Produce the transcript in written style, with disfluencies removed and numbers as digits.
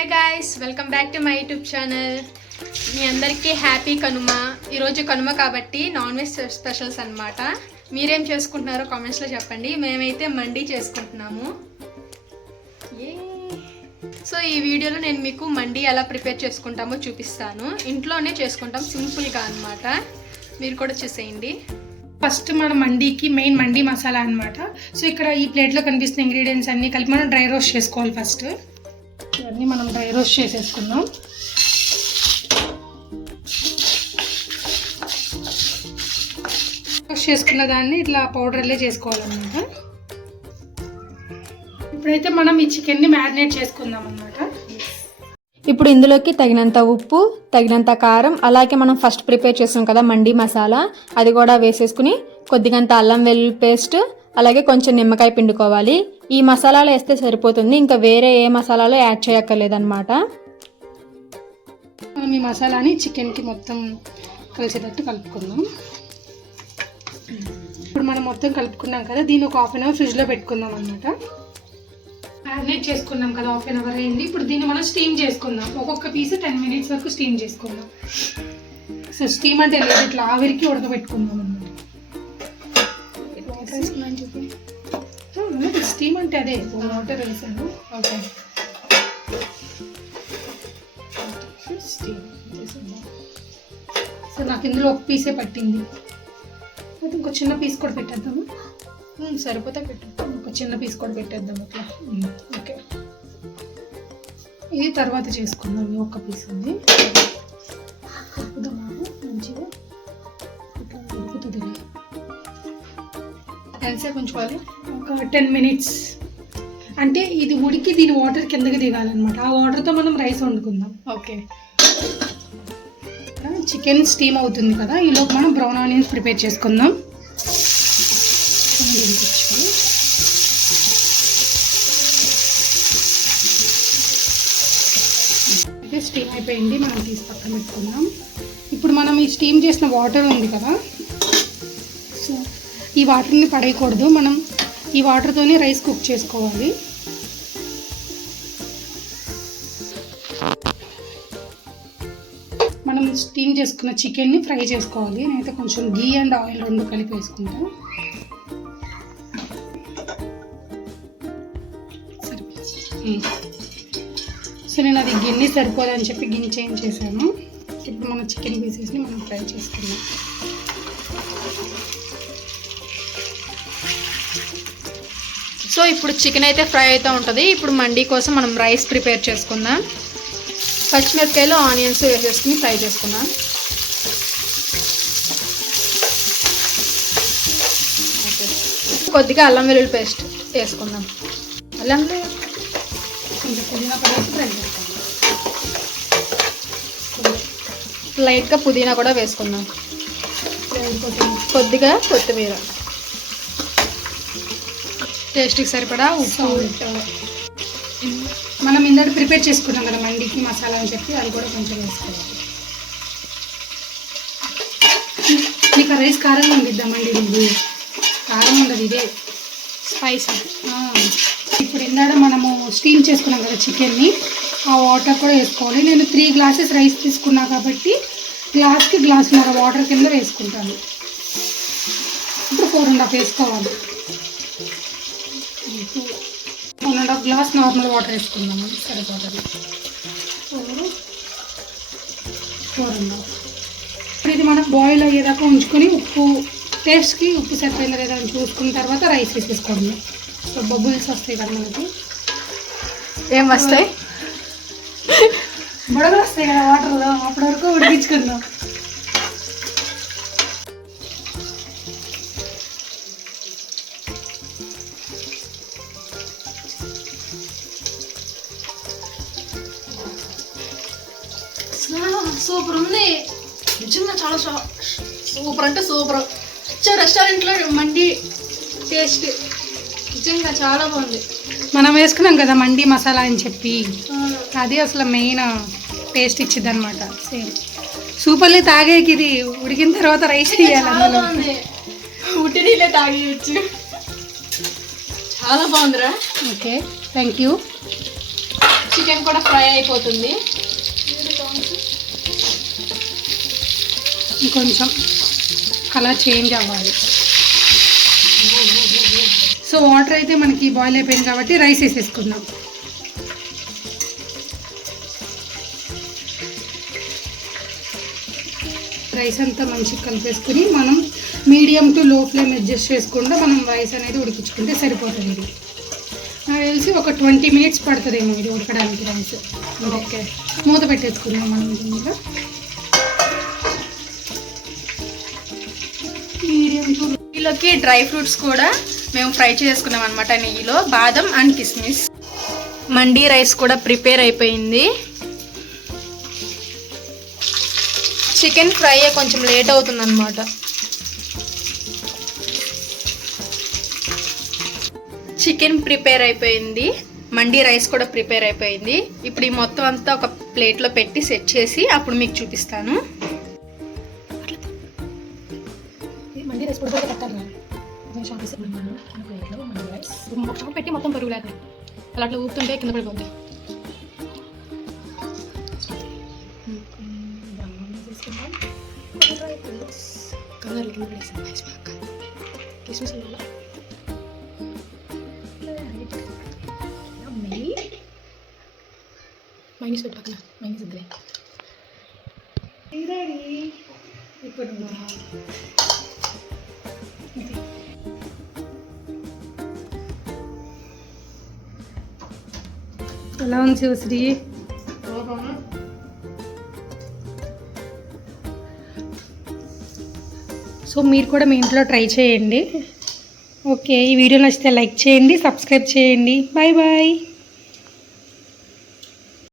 Hi guys, welcome back to my YouTube channel. మీ అందరికీ happy Kanuma. ఈరోజు కనుమ కాబట్టి నాన్ వెజ్ స్పెషల్స్ అనమాట. మీరేం చేసుకుంటున్నారో కామెంట్స్లో చెప్పండి. మేమైతే మండీ చేసుకుంటున్నాము. సో ఈ వీడియోలో నేను మీకు మండీ ఎలా ప్రిపేర్ చేసుకుంటామో చూపిస్తాను. ఇంట్లోనే చేసుకుంటాం సింపుల్గా అనమాట. మీరు కూడా చూసేయండి. ఫస్ట్ మన మండీకి మెయిన్ మండీ మసాలా అనమాట. సో ఇక్కడ ఈ ప్లేట్లో కనిపిస్తున్న ఇంగ్రీడియంట్స్ అన్నీ కలిపి మనం డ్రై రోస్ట్ చేసుకోవాలి. ఫస్ట్ ఇవన్నీ మనం డ్రై రోస్ట్ చేసేసుకుందాం. రోస్ట్ చేసుకున్న దాన్ని ఇట్లా పౌడర్లే చేసుకోవాలన్నమాట. ఇప్పుడైతే మనం ఈ చికెన్ని మ్యారినేట్ చేసుకుందాం అన్నమాట. ఇప్పుడు ఇందులోకి తగినంత ఉప్పు, తగినంత కారం, అలాగే మనం ఫస్ట్ ప్రిపేర్ చేసాం కదా మండీ మసాలా, అది కూడా వేసేసుకుని కొద్దిగంత అల్లం వెల్లుల్లి పేస్ట్, అలాగే కొంచెం నిమ్మకాయ పిండుకోవాలి. ఈ మసాలాలు వేస్తే సరిపోతుంది, ఇంకా వేరే ఏ మసాలాలు యాడ్ చేయక్కర్లేదన్నమాట. మనం ఈ మసాలాని చికెన్కి మొత్తం కలిసేటట్టు కలుపుకుందాం. ఇప్పుడు మనం మొత్తం కలుపుకున్నాం కదా, దీన్ని ఒక హాఫ్ అన్ అవర్ ఫ్రిడ్జ్లో పెట్టుకుందాం అన్నమాట. మ్యారినేట్ చేసుకున్నాం కదా, హాఫ్ అన్ అవర్ అయింది. ఇప్పుడు దీన్ని మనం స్టీమ్ చేసుకుందాం. ఒక్కొక్క పీస్ 10 minutes వరకు స్టీమ్ చేసుకుందాం. సో స్టీమ్ అంటే లేదు, ఇట్లా ఆవిరికి ఉడకబెట్టుకుందాం అన్నమాట. స్టీమ్ అంటే అదే వాటర్ వేసాను. ఓకే, స్టీమ్ చేసేద్దాం. సో నాకు ఇందులో ఒక పీసే పట్టింది. అయితే ఇంకో చిన్న పీస్ కూడా పెట్టేద్దాము. సరిపోతే పెట్టు. ఒక చిన్న పీస్ కూడా పెట్టేద్దాం అట్లా. ఓకే, ఇది తర్వాత చేసుకుందాం. ఈ ఒక్క పీస్ ఉంది, మంచిగా ఇట్లా ఉడుకుతుంది. ఎంతసేపు ఉంచుకోవాలి? ఒక 10 minutes. అంటే ఇది ఉడికి దీని వాటర్ కిందకి దిగాలన్నమాట. ఆ వాటర్తో మనం రైస్ వండుకుందాం. ఓకే, చికెన్ స్టీమ్ అవుతుంది కదా, ఈలోపు మనం బ్రౌన్ ఆనియన్స్ ప్రిపేర్ చేసుకుందాం. స్టీమ్ అయిపోయింది, మనం తీసి పక్కన పెట్టుకుందాం. ఇప్పుడు మనం ఈ స్టీమ్ చేసిన వాటర్ ఉంది కదా, సో ఈ వాటర్ని పడేయకూడదు. మనం ఈ వాటర్తోనే రైస్ కుక్ చేసుకోవాలి. మనం స్టీమ్ చేసుకున్న చికెన్ని ఫ్రై చేసుకోవాలి. నేనైతే కొంచెం గీ అండ్ ఆయిల్ రెండు కలిపి వేసుకుంటాను. సో నేను అది గిన్నె సరిపోదని చెప్పి గిన్నె చేంజ్ చేశాను. ఇప్పుడు మన చికెన్ పీసెస్ని మనం ఫ్రై చేసుకుందాం. సో ఇప్పుడు చికెన్ అయితే ఫ్రై అవుతూ ఉంటుంది. ఇప్పుడు మండీ కోసం మనం రైస్ ప్రిపేర్ చేసుకుందాం. పచ్చిమిరపకాయలు, ఆనియన్స్ వేసేసుకుని ఫ్రై చేసుకుందాం. కొద్దిగా అల్లం వెల్లుల్లి పేస్ట్ వేసుకుందాం. అల్లం కొంచెం పుదీనా పడేసి ఫ్రై చేసుకుందాం. లైట్గా పుదీనా కూడా వేసుకుందాం. కొద్దిగా కొత్తిమీర, టేస్ట్కి సరిపడా ఉప్పు. మనం ఇందాక ప్రిపేర్ చేసుకున్నాం కదా మండీకి మసాలా అని చెప్పి, అది కూడా కొంచెం వేసుకోవాలి. మీకు రైస్ కారంగా ఉండిద్దామండి. ఇది కారం ఉండదు, ఇదే స్పైసీ. ఇప్పుడు ఇందాక మనము స్టీమ్ చేసుకున్నాం కదా చికెన్ని, ఆ వాటర్ కూడా వేసుకోవాలి. నేను 3 glasses రైస్ తీసుకున్నా కాబట్టి గ్లాస్కి గ్లాసున్నర వాటర్ కింద వేసుకుంటాను. ఇప్పుడు 4.5 వేసుకోవాలి. 1.5 glass నార్మల్ వాటర్ వేసుకుందాము, సరిపోతుంది. 4.5. ఇది మనం బాయిల్ అయ్యేదాకా ఉంచుకొని ఉప్పు టేస్ట్కి ఉప్పు సరిపోయిందా లేదా అని చూసుకున్న తర్వాత రైస్ వేసేసుకోవడం. సో బబుల్స్ వస్తాయి కదా మనకి. ఏం వస్తాయి? బుడగలు వస్తాయి కదా వాటర్లో, అప్పటి వరకు ఉడికించుకుందాం. సూపర్ ఉంది నిజంగా, చాలా సూపర్ అంటే సూపర్. రెస్టారెంట్లో మండీ టేస్ట్ నిజంగా చాలా బాగుంది. మనం వేసుకున్నాం కదా మండీ మసాలా అని చెప్పి, అది అసలు మెయిన్ టేస్ట్ ఇచ్చిద్ది అనమాట. సేమ్ సూపర్లీ తాగేకి ఇది ఉడికిన తర్వాత రైస్ తీయాలి. ఉట్టి నీళ్ళే తాగేయచ్చు. చాలా బాగుందిరా. Okay, thank you. చికెన్ కూడా ఫ్రై అయిపోతుంది. ఇంకొంచెం కలర్ చేంజ్ అవ్వాలి. సో వాటర్ అయితే మనకి బాయిల్ అయిపోయింది కాబట్టి రైస్ వేసేసుకుందాం. రైస్ అంతా మంచిగా కలిపేసుకుని మనం మీడియం టు లో ఫ్లేమ్ అడ్జస్ట్ చేసుకుంటూ మనం రైస్ అనేది ఉడికించుకుంటే సరిపోతుంది. ఇది నాకు తెలిసి ఒక 20 minutes పడుతుందేమో ఇది ఉడకడానికి రైస్. ఓకే, మూత పెట్టేసుకుందాం మనం దీనిలో. మీడియం టు దీనిలోకి డ్రై ఫ్రూట్స్ కూడా మేము ఫ్రై చేసుకున్నాం అనమాట నెయ్యిలో, బాదం అండ్ కిస్మిస్. మండీ రైస్ కూడా ప్రిపేర్ అయిపోయింది. చికెన్ ఫ్రై కొంచెం లేట్ అవుతుంది అనమాట. చికెన్ ప్రిపేర్ అయిపోయింది, మండీ రైస్ కూడా ప్రిపేర్ అయిపోయింది. ఇప్పుడు ఈ మొత్తం అంతా ఒక ప్లేట్లో పెట్టి సెట్ చేసి అప్పుడు మీకు చూపిస్తాను. మండీ రైస్ కూడా పెట్టాలి, పెట్టి మొత్తం పరుగు లేదు అలా అట్లా ఊపుతుంటే కింద పడిపోద్ది. మైనస్ పెట్టి పక్కన మైనస్ ఇద్దరే. ఇప్పుడు ఎలా ఉంది శివశ్రీ? సో మీరు కూడా మీ ఇంట్లో ట్రై చేయండి. ఓకే, ఈ వీడియో నచ్చితే లైక్ చేయండి, సబ్స్క్రైబ్ చేయండి. Bye bye.